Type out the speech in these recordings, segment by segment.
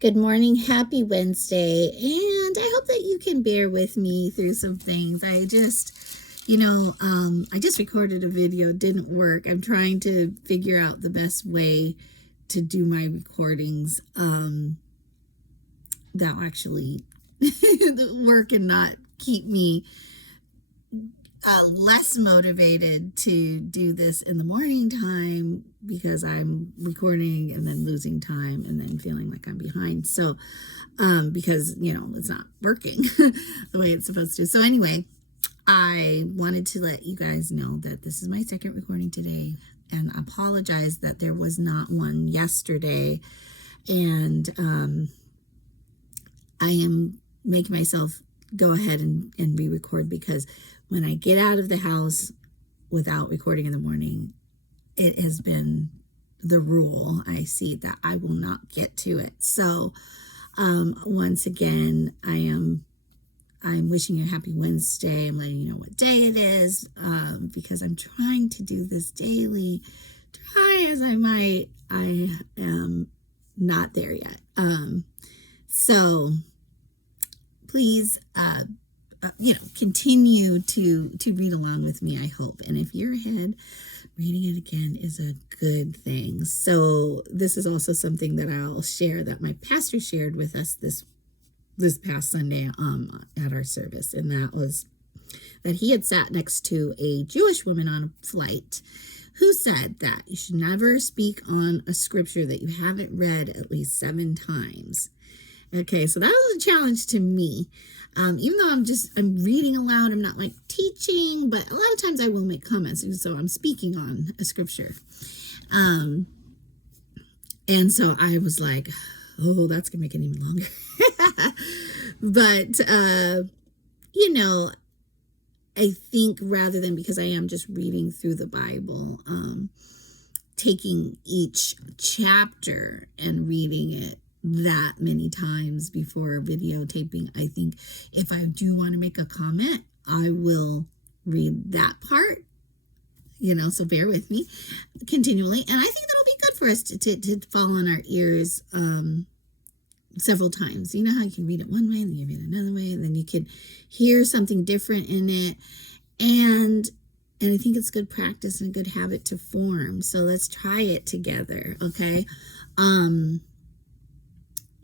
Good morning. Happy Wednesday. And I hope that you can bear with me through some things. I just recorded a video. It didn't work. I'm trying to figure out the best way to do my recordings that will actually work and not keep me less motivated to do this in the morning time because I'm recording and then losing time and then feeling like I'm behind. So, because, it's not working the way it's supposed to. So anyway, I wanted to let you guys know that this is my second recording today, and I apologize that there was not one yesterday. And I am making myself go ahead and re-record because when I get out of the house without recording in the morning, it has been the rule. I see that I will not get to it. So once again, I'm wishing you a happy Wednesday. I'm letting you know what day it is because I'm trying to do this daily. Try as I might, I am not there yet. So please, continue to read along with me, I hope. And if you're ahead, reading it again is a good thing. So this is also something that I'll share that my pastor shared with us this past Sunday at our service. And that was that he had sat next to a Jewish woman on a flight who said that you should never speak on a scripture that you haven't read at least 7 times. Okay, so that was a challenge to me. Even though I'm reading aloud, I'm not like teaching, but a lot of times I will make comments. And so I'm speaking on a scripture. And so I was like, oh, that's going to make it even longer. But, I think rather than, because I am just reading through the Bible, taking each chapter and reading it that many times before videotaping, I think if I do want to make a comment, I will read that part, so bear with me continually. And I think that'll be good for us to fall on our ears several times. You know how you can read it one way and then you read it another way, and then you can hear something different in it. And I think it's good practice and a good habit to form. So let's try it together, okay?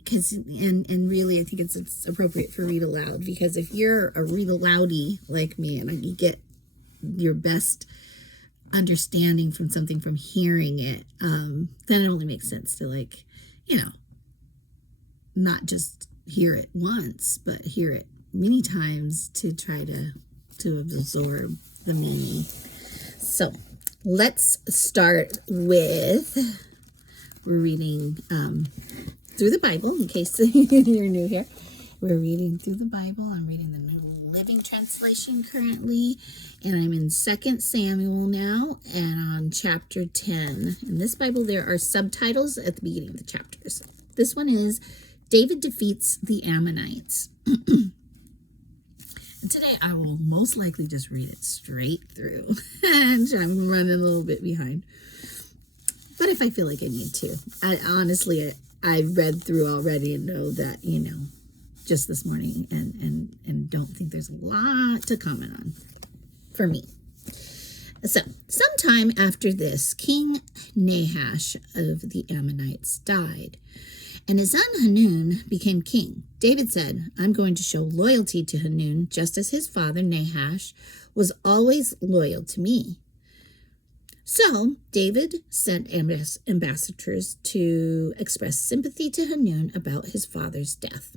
And really, I think it's appropriate for read aloud, because if you're a read aloudy like me and you get your best understanding from something from hearing it, then it only makes sense to not just hear it once, but hear it many times to try to absorb the meaning. So let's start with, we're reading through the Bible, in case you're new here. We're reading through the Bible. I'm reading the New Living Translation currently, and I'm in 2 Samuel now, and on chapter 10. In this Bible, there are subtitles at the beginning of the chapters. This one is David Defeats the Ammonites. And today I will most likely just read it straight through, and I'm running a little bit behind. But if I feel like I need to, I read through already and know that, just this morning, and don't think there's a lot to comment on for me. So, sometime after this, King Nahash of the Ammonites died, and his son Hanun became king. David said, I'm going to show loyalty to Hanun, just as his father Nahash was always loyal to me. So David sent ambassadors to express sympathy to Hanun about his father's death.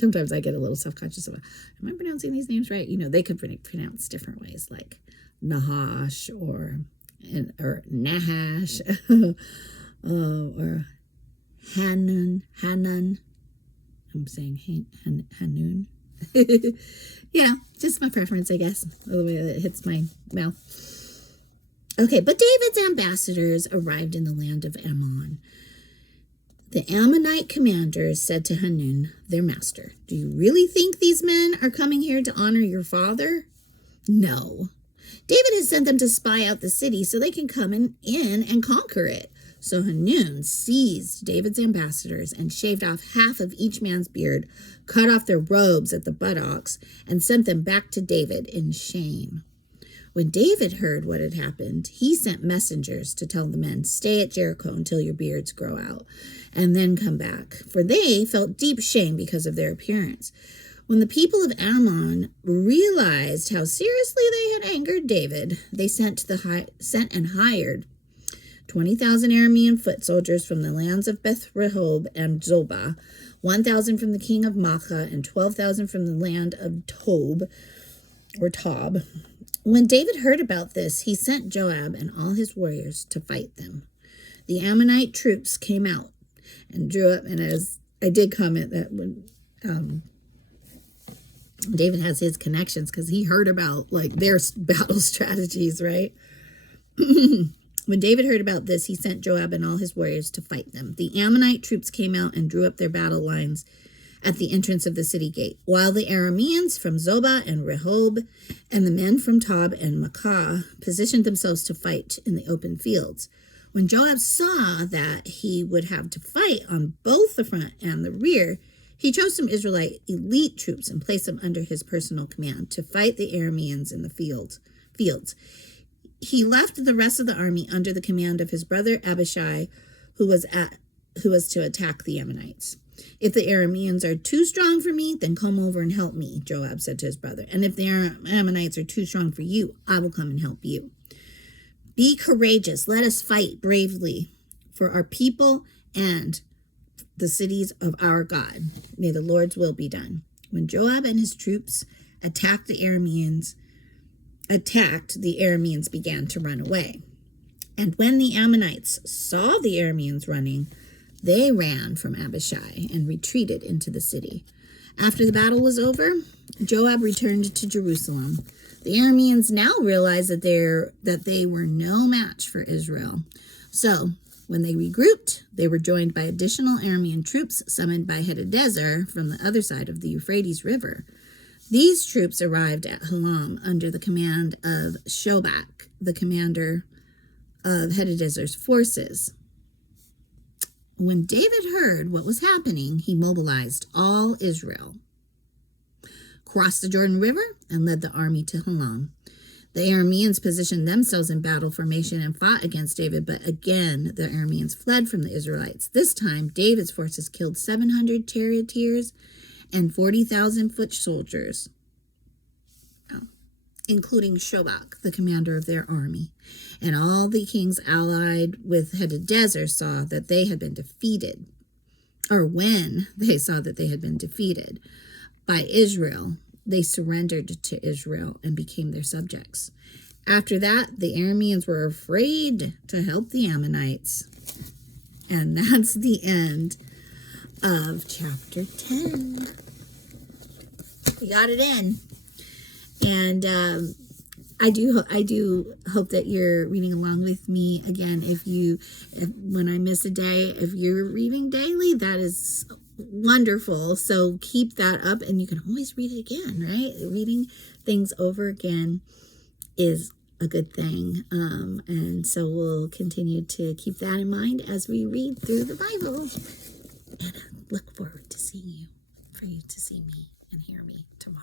Sometimes I get a little self-conscious about, am I pronouncing these names right? They could pronounce different ways, like Nahash or Nahash or Hanun. I'm saying Hanun. Just my preference, I guess, the way that it hits my mouth. Okay, but David's ambassadors arrived in the land of Ammon. The Ammonite commanders said to Hanun, their master, do you really think these men are coming here to honor your father? No. David has sent them to spy out the city so they can come in and conquer it. So Hanun seized David's ambassadors and shaved off half of each man's beard, cut off their robes at the buttocks, and sent them back to David in shame. When David heard what had happened, he sent messengers to tell the men, "Stay at Jericho until your beards grow out, and then come back," for they felt deep shame because of their appearance. When the people of Ammon realized how seriously they had angered David, they sent and hired 20,000 Aramean foot soldiers from the lands of Beth-rehob and Zobah, 1,000 from the king of Maacah, and 12,000 from the land of Tob. When David heard about this, he sent Joab and all his warriors to fight them. The Ammonite troops came out and drew up, and as I did comment that when David has his connections because he heard about their battle strategies, right? When David heard about this, he sent Joab and all his warriors to fight them. The Ammonite troops came out and drew up their battle lines at the entrance of the city gate, while the Arameans from Zobah and Rehob and the men from Tob and Maacah positioned themselves to fight in the open fields. When Joab saw that he would have to fight on both the front and the rear, he chose some Israelite elite troops and placed them under his personal command to fight the Arameans in the fields. He left the rest of the army under the command of his brother Abishai, who was to attack the Ammonites. "If the Arameans are too strong for me, then come over and help me," Joab said to his brother. "And if the Ammonites are too strong for you, I will come and help you. Be courageous. Let us fight bravely for our people and the cities of our God. May the Lord's will be done." When Joab and his troops attacked, the Arameans began to run away. And when the Ammonites saw the Arameans running, they ran from Abishai and retreated into the city. After the battle was over, Joab returned to Jerusalem. The Arameans now realized that they were no match for Israel. So when they regrouped, they were joined by additional Aramean troops summoned by Hadadezer from the other side of the Euphrates River. These troops arrived at Halam under the command of Shobak, the commander of Hadadezer's forces. When David heard what was happening, he mobilized all Israel, crossed the Jordan River, and led the army to Halam. The Arameans positioned themselves in battle formation and fought against David, but again the Arameans fled from the Israelites. This time, David's forces killed 700 charioteers and 40,000 foot soldiers, including Shobak, the commander of their army. And all the kings allied with Hadadezer saw that they had been defeated, or when they saw that they had been defeated by Israel, they surrendered to Israel and became their subjects. After that, the Arameans were afraid to help the Ammonites. And that's the end of chapter 10. We got it in. And I do hope that you're reading along with me. Again, when I miss a day, if you're reading daily, that is wonderful. So keep that up, and you can always read it again, right? Reading things over again is a good thing. And so we'll continue to keep that in mind as we read through the Bible. And I look forward to seeing you, for you to see me and hear me tomorrow.